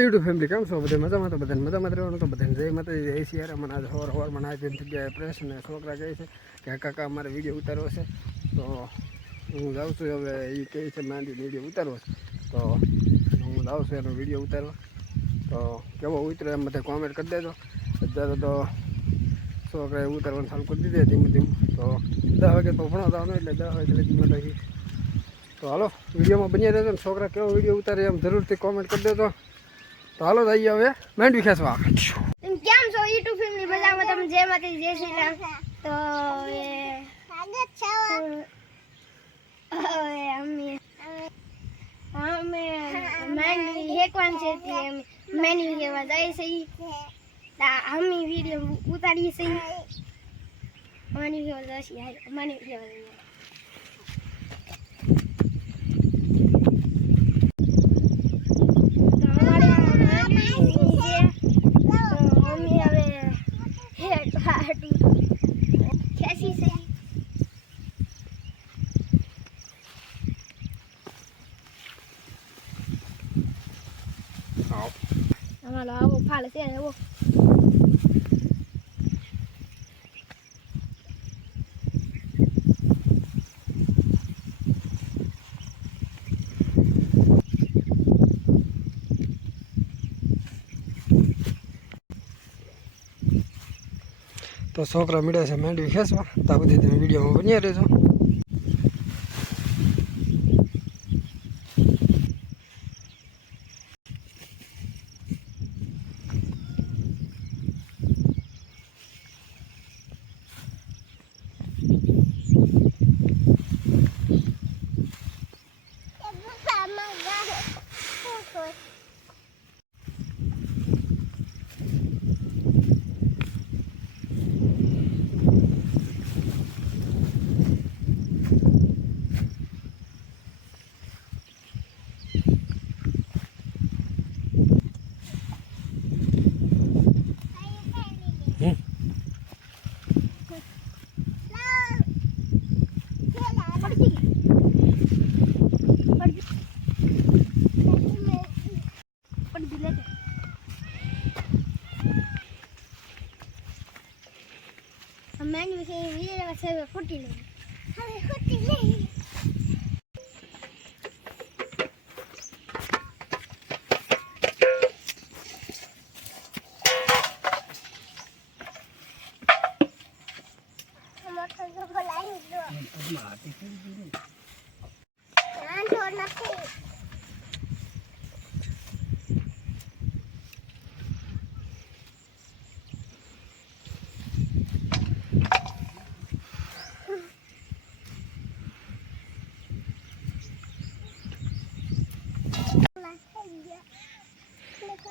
YouTube family કેમ છો? બધા મજામાં? તો બધાને મજામાં રહેવાનું. તો બધાને જય માતા જય શિયાર મને આજે હોર હોર મને આજે જગ્યાએ પ્રેસ ને છોકરા કહે છે કે કાકા અમારે વીડિયો ઉતારવો છે. તો હું જાઉં છું હવે. એ કહે છે માંડી વીડિયો ઉતારવો છે. તો હું છું એનો વીડિયો ઉતારવા. તો કેવો ઉતરે એમ બધા કોમેન્ટ કરી દેજો. અત્યારે તો છોકરાએ ઉતારવાનું ચાલુ કરી દીધી ધીમે ધીમે. તો દસ વાગે તો ભણો જવાનું એટલે દસ વાગે ધીમે માતાજી તો હાલો વિડીયોમાં બની રહેજો ને છોકરા કેવો વીડિયો ઉતારે એમ જરૂરથી કોમેન્ટ કરી દેજો. તો હાલો જઈએ હવે મેંડવી ખેંચવા. તમે કેમ છો? યુટ્યુબ ફિલ્મની બજારમાં તમે? માતાજી જય શ્રી તો એ અમે અમે હેકવાન છે તે અમે લેવા જાય છે. તા અમે વીડિયો ઉતારીએ છીએ. માંડવી લેવા છે. હાલ, લેવા જઈએ તો અમારે આ માંડવી છે તો અમે હવે હેકવા હાટું ખેંચી છે અમારો આવો ફાળ છે આવો તો છોકરા મળ્યા છે મેંડવી ખેંચવા. તો આ બધી તમે વિડીયોમાં બન્યા રહેજો. મેન્યુ છે છે ફૂટી લે હવે ફૂટી લે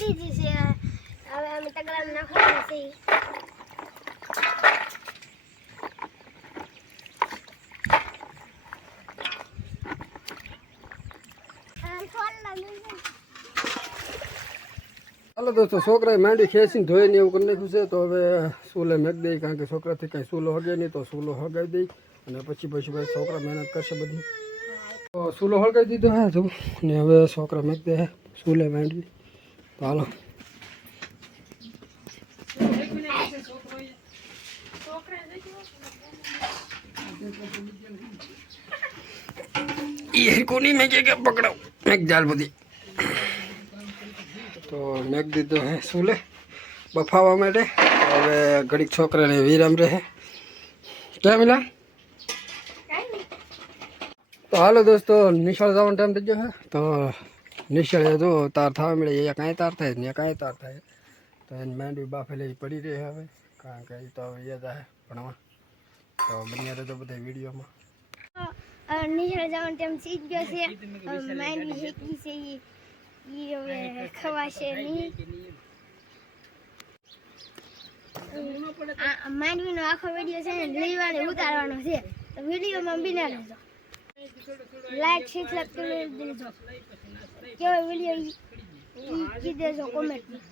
લીધી છે હવે અમે તગડા નાખવાના છે ચાલો દોસ્તો છોકરાએ માંડી ખેંચીને ધોઈને એવું કરી નાખ્યું છે તો હવે સૂલે મેક દઈ કારણ કે છોકરાથી કાંઈ સૂલો હગે નહીં તો સૂલો હગાવી દઈ અને પછી પછી ભાઈ છોકરા મહેનત કરશે બધી તો સૂલો હળગાવી દીધો હે જો ને હવે છોકરા મેક દે હે સૂલે માંડવી તો હાલો ये कोनी में क्या क्या पकड़ो મેઘ જાલ બધી. તો મેઘ દીધો હે સુલે. બફાવા માટે. હવે ઘડીક છોકરાને વિરામ રહે. કેમ મિલા? તો હાલો દોસ્તો, નિશાળ જવાનો ટાઈમ થઈ ગયો છે તો નિશાળ જો તાર થવા મળે, અહીંયા કાંઈ તાર થાય ને કાંઈ તાર થાય તો એને માંડવી બાફેલી પડી રહી હવે. કારણ કે એ તો હવે યાદ આવે ભણવા. તો બન્યા રહેતો બધા વિડીયોમાં. નિશાળ જવાનું ટાઈમ થઈ ગયો છે. માંડવી હેકી છે ઈ. હવે ખવાશે નહીં. આ આખો વીડિયો છે ને રવિવારે ઉતારવાનો છે. તો વિડીયોમાં બિના લેજો લાઈક શીખ કરી દેજો. કેવો વીડિયો ઈ ઈ દેજો કોમેન્ટમાં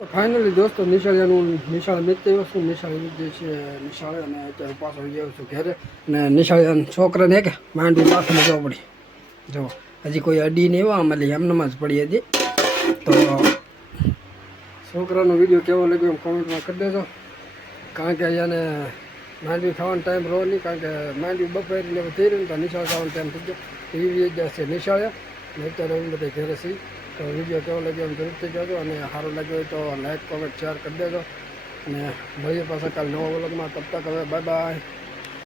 ફાઇનલી દોસ્તો નિશાળિયાનું નિશાળ મિત્ર છું નિશાળ જે છે નિશાળે અને અત્યારે પાછો ગયો છું ઘરે અને નિશાળિયાના છોકરાને કે માંડવી પાછળ જવા પડી જો હજી કોઈ અડી નહીં એવા અમારી એમનામાં જ પડી હતી તો છોકરાનો વીડિયો કેવો લાગ્યો એમ કોમેન્ટમાં કરી દેજો કારણ કે અહીંયાને માંડવી ખાવાનો ટાઈમ રહો નહીં કારણ કે માંડવી બપોર થઈ રહ્યું તો નિશાળ ખાવાનો ટાઈમ થઈ ગયો એવી જશે નિશાળે અને અત્યારે હું બધા ઘરે છીએ તો વીડિયો કેવો લાગ્યો એમ જરૂરથી કહેજો અને સારો લાગ્યો હોય તો લાઇક કોમેન્ટ શેર કરી દેજો. અને મળીએ પાછા કાલ નવા વ્લોગમાં તબ તક હવે બાય બાય